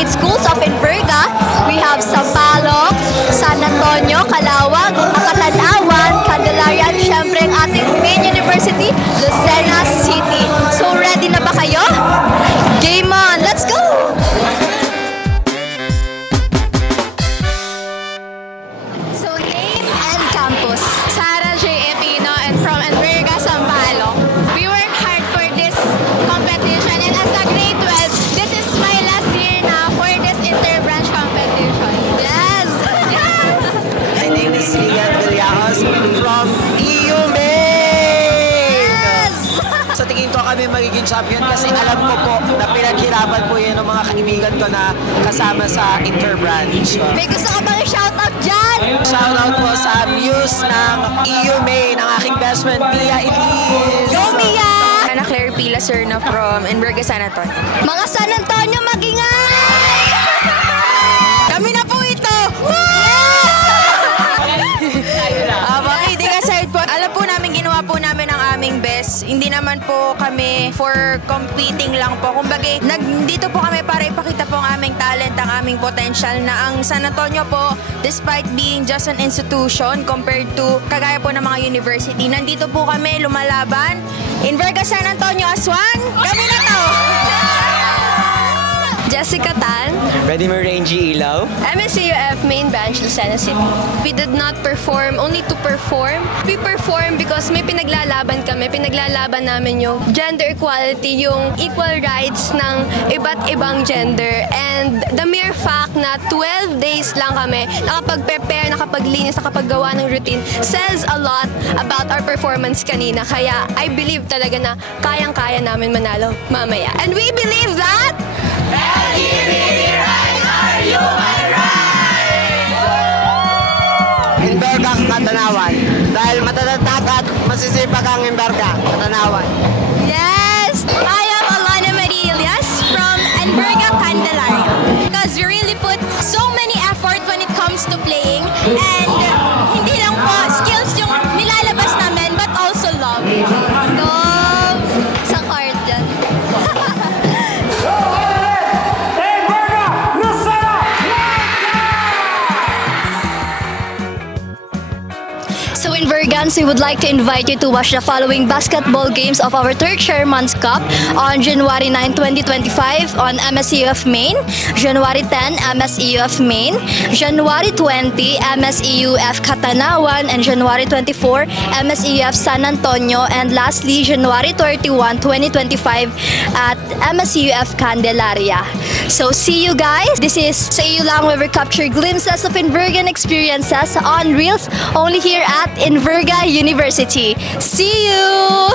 affiliate schools of Enverga. We have Sampaloc, San Antonio, Calawag, Akatanawan, Candelaria, at syempre ang ating main university, Lucena City. So ready na ba kayo? Game on! Let's go! So name and campus. Sarah J. Epino and from Enverga, Sampaloc. We work hard for this competition and as a grade 12, this is my last year na for this interbranch competition. Yes! My name is Lian Villajos from EU Main! Yes! Sa tingin ko kami magiging champion kasi alam ko po na pinaghirapan po yun ng mga kaibigan ko na kasama sa interbranch. May gusto ka bang shoutout dyan? Shoutout po sa Muse ng EU Main, ang aking best friend Mia Elise! Go Mia! Ana Claire Pila, sir, na from Enverga, San Antonio. Mga San Antonio, mag-ingay! Kami na po ito! Kidding aside po, alam po namin, ginawa po namin ang aming best. Hindi naman po kami for competing lang po. Kumbaga, dito po kami para ipakita po ang aming talent, ang aming potential na ang San Antonio po, despite being just an institution compared to kagaya po ng mga university, nandito po kami lumalaban. Enverga San Antonio Aswan, kami na to! Jessica Tan, Ready Merenji Ilaw. MSCUF Main Branch, Lucena City. We did not perform only to perform. We perform because may pinaglalaban kami. Pinaglalaban namin yung gender equality, yung equal rights ng iba't ibang gender. And the mere fact na 12 days lang kami nakapag-prepare, nakapaglinis, nakapaggawa ng routine says a lot about our performance kanina. Kaya I believe talaga na kayang-kaya namin manalo mamaya. And we believe that LGBT rights are human rights! Enverga Katanawan. Dahil matatag at masisipag ang Enverga Katanawan. Yes! I am Alana Marie Elias from Enverga Candelaria. Because we really put so many effort when it comes to playing and hindi lang po skills yung nilalabas namin but also love. Love sa card dyan. So Envergans, we would like to invite you to watch the following basketball games of our third Sherman's Cup on January 9, 2025 on MSCUF Main, January 10, MSCUF Main, January 20, MSCUF Katanawan, and January 24, MSCUF San Antonio, and lastly, January 31, 2025 at MSCUF Candelaria. So see you guys. This is sa iyo lang where we capture glimpses of Envergan experiences on Reels only here at Enverga University. See you!